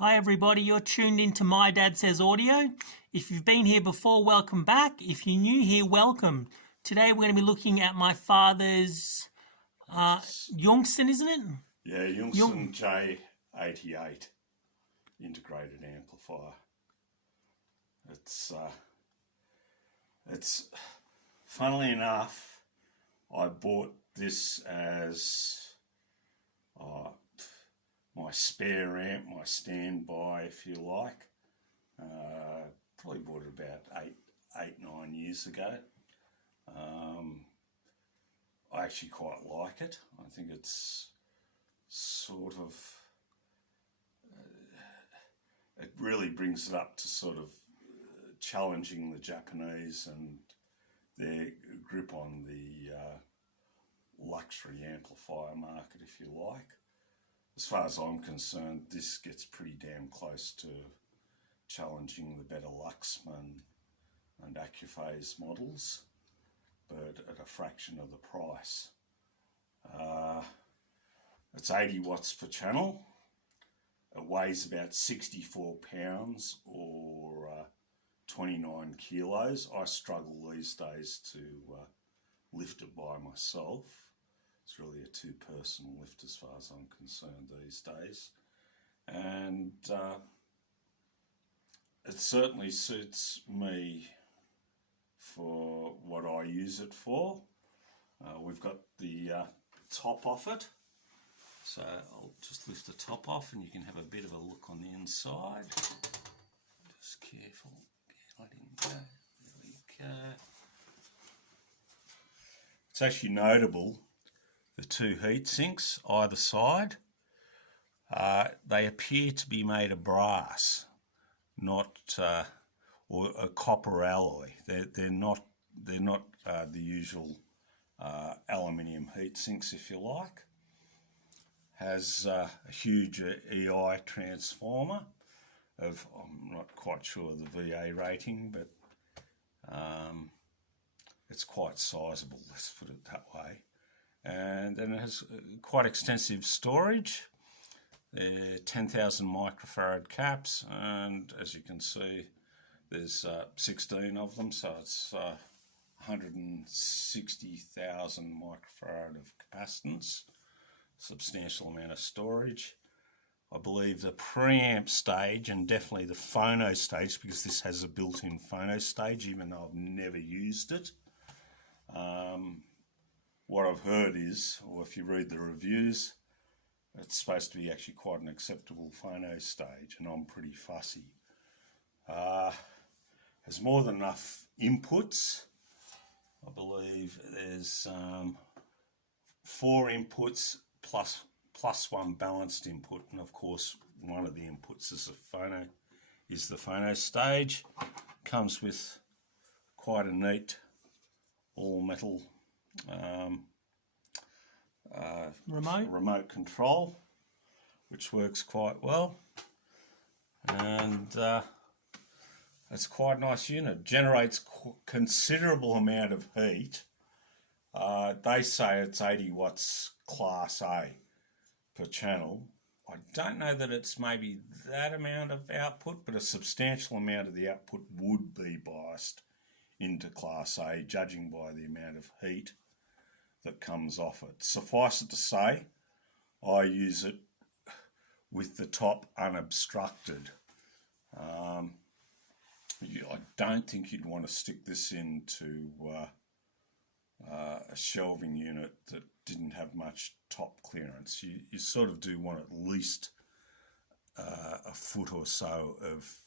Hi everybody, you're tuned into My Dad Says Audio. If you've been here before, welcome back. If you're new here, welcome. Today we're going to be looking at my father's Jungson, isn't it? Yeah, Jungson JA-88D integrated amplifier. It's funnily enough, I bought this as my spare amp, my standby, if you like. Probably bought it about 9 years ago. I actually quite like it. I think it's sort of, it really brings it up to sort of challenging the Japanese and their grip on the luxury amplifier market, if you like. As far as I'm concerned, this gets pretty damn close to challenging the better Luxman and Accuphase models, but at a fraction of the price. It's 80 watts per channel. It weighs about 64 pounds or 29 kilos. I struggle these days to lift it by myself. It's really a two-person lift as far as I'm concerned these days. And it certainly suits me for what I use it for. We've got the top off it. So I'll just lift the top off and you can have a bit of a look on the inside. Just careful, let him go. There we go. It's actually notable, the two heat sinks either side, they appear to be made of brass, not or a copper alloy. They're not the usual aluminium heat sinks, if you like. Has a huge EI transformer of, I'm not quite sure of the VA rating, but it's quite sizable, let's put it that way. And then it has quite extensive storage. They're 10,000 microfarad caps, and as you can see, there's 16 of them, so it's 160,000 microfarad of capacitance. Substantial amount of storage. I believe the preamp stage and definitely the phono stage, because this has a built-in phono stage, even though I've never used it. What I've heard is, or if you read the reviews, it's supposed to be actually quite an acceptable phono stage, and I'm pretty fussy. Has more than enough inputs. I believe there's 4 inputs plus one balanced input, and of course one of the inputs is the phono stage. Comes with quite a neat all metal remote control, which works quite well, and it's quite a nice unit. Generates considerable amount of heat. They say it's 80 watts class A per channel. I don't know that it's maybe that amount of output, but a substantial amount of the output would be biased into class A, judging by the amount of heat that comes off it. Suffice it to say, I use it with the top unobstructed. I don't think you'd want to stick this into a shelving unit that didn't have much top clearance. You sort of do want at least a foot or so of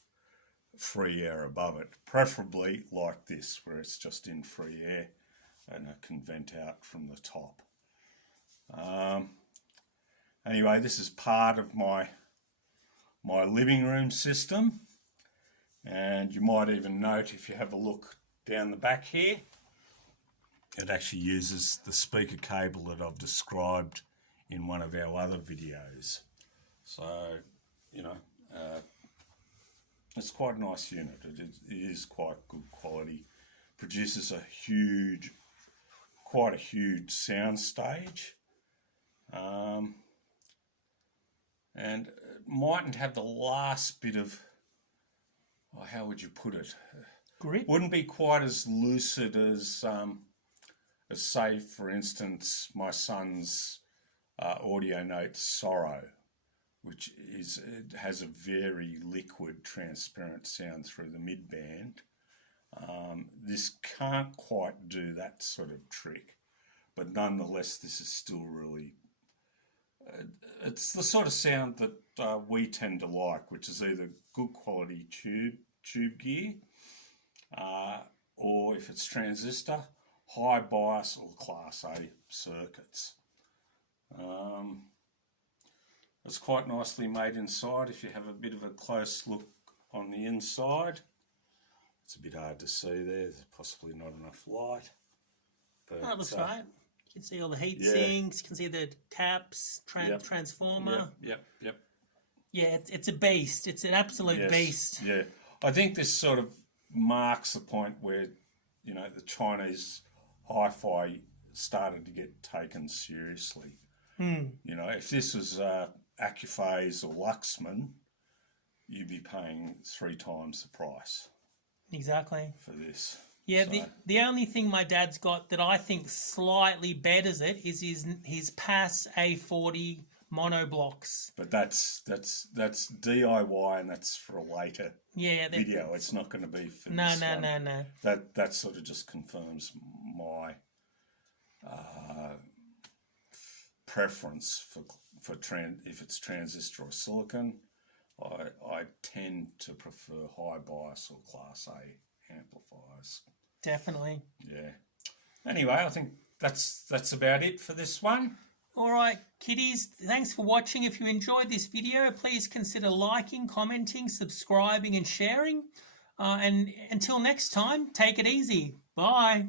free air above it, preferably like this, where it's just in free air and it can vent out from the top. Anyway, this is part of my living room system, and you might even note, if you have a look down the back here, it actually uses the speaker cable that I've described in one of our other videos. So, you know, it's quite a nice unit. It is quite good quality. Produces quite a huge sound stage. And mightn't have the last bit of, how would you put it? Grip. Wouldn't be quite as lucid as say, for instance, my son's audio note Sorrow, which has a very liquid, transparent sound through the mid-band. This can't quite do that sort of trick, but nonetheless, this is still really... it's the sort of sound that we tend to like, which is either good quality tube gear, or if it's transistor, high bias or Class A circuits. It's quite nicely made inside. If you have a bit of a close look on the inside, it's a bit hard to see there. There's possibly not enough light. But, that looks right. You can see all the heat sinks. You can see the taps, transformer. Yep. Yeah, it's a beast. It's an absolute beast. Yeah. I think this sort of marks the point where, the Chinese hi-fi started to get taken seriously. If this was Accuphase or Luxman, you'd be paying 3 times the price. Exactly. For this. Yeah, the only thing my dad's got that I think slightly betters it is his PAS A40 monoblocks. But that's DIY, and that's for a later video. It's not going to be for this one. No. That sort of just confirms my preference for if it's transistor or silicon. I tend to prefer high bias or Class A amplifiers. Definitely. Yeah. Anyway, I think that's about it for this one. All right, kiddies, thanks for watching. If you enjoyed this video, please consider liking, commenting, subscribing and sharing. And until next time, take it easy. Bye.